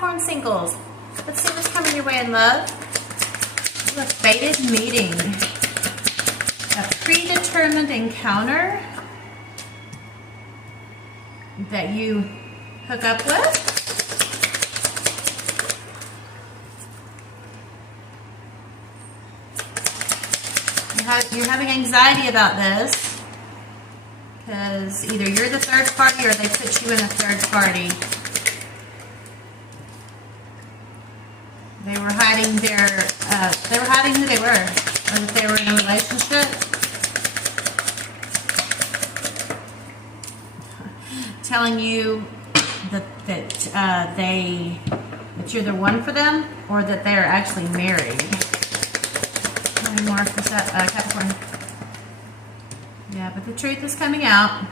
Capricorn singles. Let's see what's coming your way in love. Ooh, a fated meeting. A predetermined encounter that you hook up with. You're having anxiety about this because either you're the third party or they put you in a third party. They were hiding they were hiding who they were, or that they were in a relationship. Telling you that you're the one for them, or that they are actually married. How many more for Capricorn? Yeah, but the truth is coming out.